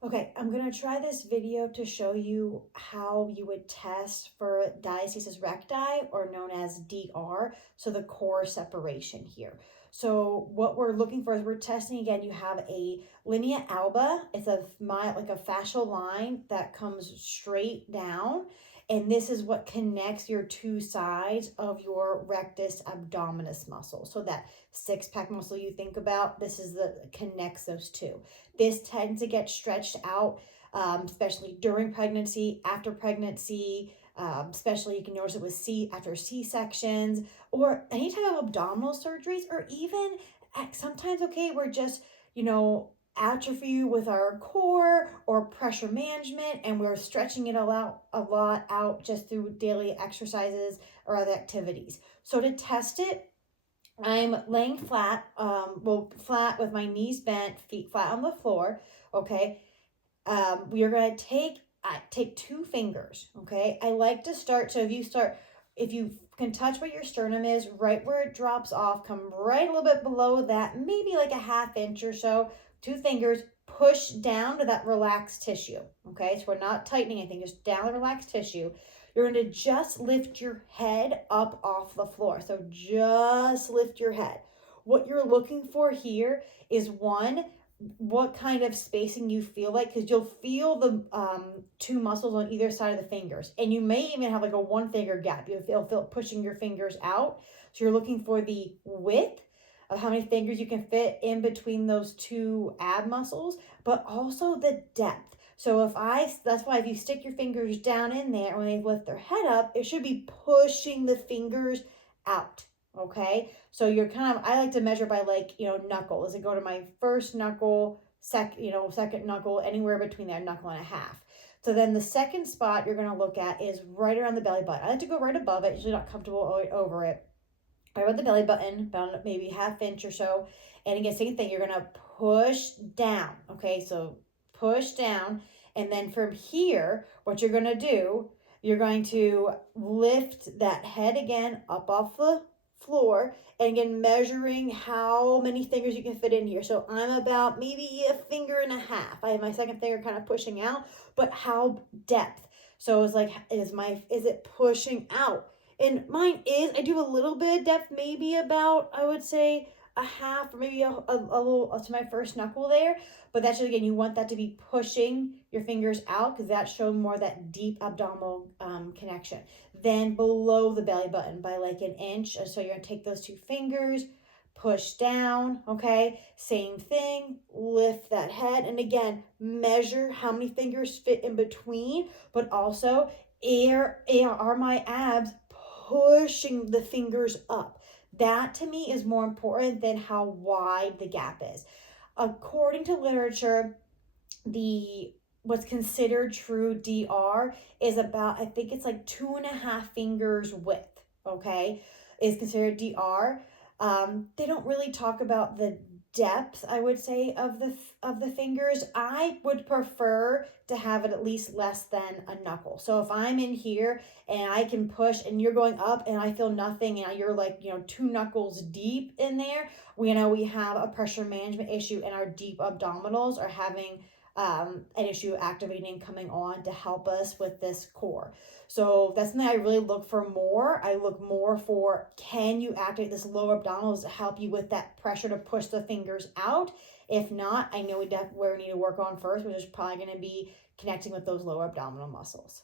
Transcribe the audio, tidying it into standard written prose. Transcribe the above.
Okay, I'm gonna try this video to show you how you would test for diastasis recti, or known as DR, so the core separation here. So what we're looking for is we're testing again, you have a linea alba. It's like a fascial line that comes straight down, and this is what connects your two sides of your rectus abdominis muscle. So that six-pack muscle you think about, this is the connects those two. This tends to get stretched out, especially during pregnancy, after pregnancy, especially you can notice it with after C-sections or any type of abdominal surgeries, or even sometimes, okay, we're just, atrophy with our core or pressure management, and we're stretching it a lot out just through daily exercises or other activities. So to test it, I'm laying flat, flat with my knees bent, feet flat on the floor. Okay. We are gonna take two fingers. Okay. I like to start. So if you can touch where your sternum is, right where it drops off, come right a little bit below that, maybe like a half inch or so. Two fingers, push down to that relaxed tissue. Okay. So we're not tightening anything, just down the relaxed tissue. You're going to just lift your head up off the floor. So just lift your head. What you're looking for here is one, what kind of spacing you feel like, because you'll feel the two muscles on either side of the fingers, and you may even have like a one finger gap. You'll feel pushing your fingers out. So you're looking for the width of how many fingers you can fit in between those two ab muscles, but also the depth. So that's why if you stick your fingers down in there when they lift their head up, it should be pushing the fingers out. Okay. So I like to measure by knuckle. Does it go to my first knuckle, second knuckle, anywhere between there, knuckle and a half. So then the second spot you're going to look at is right around the belly button. I like to go right above it, usually not comfortable over it. Right above the belly button, about maybe half inch or so. And again, same thing, you're going to push down. Okay. So push down. And then from here, what you're going to do, you're going to lift that head again up off the floor, and again measuring how many fingers you can fit in here. So I'm about maybe a finger and a half. I have my second finger kind of pushing out, but how depth? So it's like, is it pushing out? And mine is, I do a little bit of depth, maybe about, I would say, a half, or maybe a little to my first knuckle there. But that's just, again, you want that to be pushing your fingers out, because that shows more that deep abdominal connection. Then below the belly button by like an inch. So you're going to take those two fingers, push down. Okay. Same thing. Lift that head. And again, measure how many fingers fit in between, but also are my abs pushing the fingers up? That to me is more important than how wide the gap is. According to literature, the what's considered true DR is about, I think it's like 2.5 fingers width, okay, is considered DR. They don't really talk about the depth, I would say, of the fingers. I would prefer to have it at least less than a knuckle. So if I'm in here and I can push and you're going up and I feel nothing and you're like, two knuckles deep in there, we have a pressure management issue, and our deep abdominals are having an issue activating and coming on to help us with this core. So that's something I really look for more. I look more for, can you activate this lower abdominals to help you with that pressure to push the fingers out? If not, I know where we need to work on first, which is probably going to be connecting with those lower abdominal muscles.